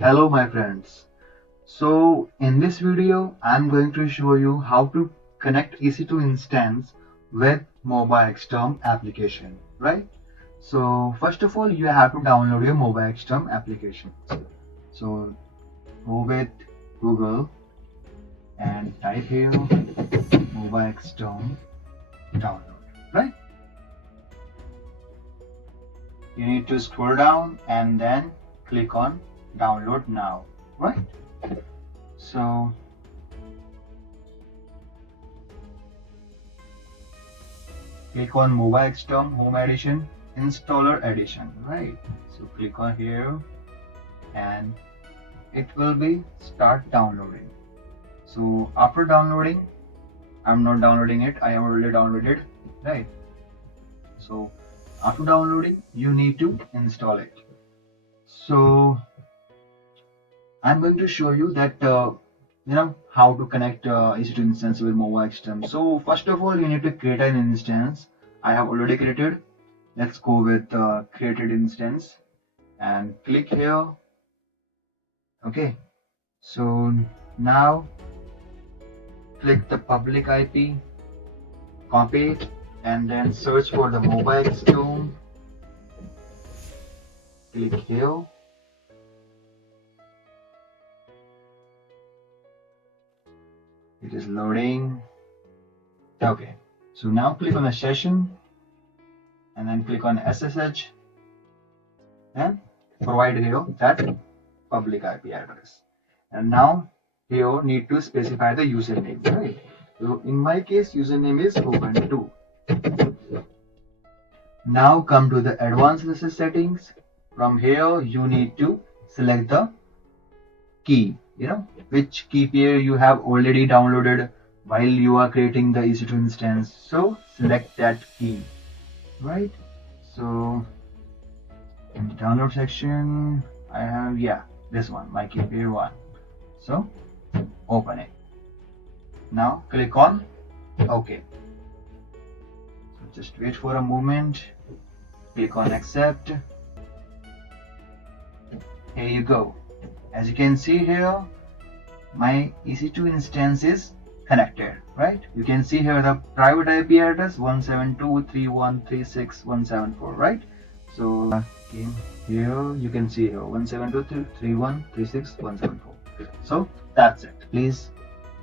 Hello my friends. So in this video I'm going to show you how to connect ec2 instance with mobaxterm application, right? So first of all you have to download your mobaxterm application. So go with Google and type here mobaxterm download, right? You need to scroll down and then click on download now, right? So click on mobaxterm home edition installer edition, right? So click on here and it will be start downloading. So after downloading, I'm not downloading it, I have already downloaded, right? So after downloading you need to install it. So I'm going to show you that how to connect ec2 instance with mobaxterm. So first of all you need to create an instance. I have already created. Let's go with created instance and click here. Okay, so now click the public IP, copy it, and then search for the mobaxterm. Click here. It is loading. Okay, so now click on the session and then click on SSH and provide here that public IP address. And now here need to specify the username, right? So in my case username is open2. Now come to the advanced message settings. From here you need to select the key, which key pair you have already downloaded while you are creating the ec2 instance. So select that key, right? So in the download section I have this one, my key pair 1. So open it. Now click on OK. So just wait for a moment. Click on accept. Here you go. As you can see here, my ec2 instance is connected, right? You can see here the private IP address 172.3.136.174, right? So here you can see here 172.3.136.174. So that's it. Please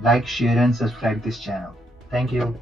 like, share and subscribe this channel. Thank you.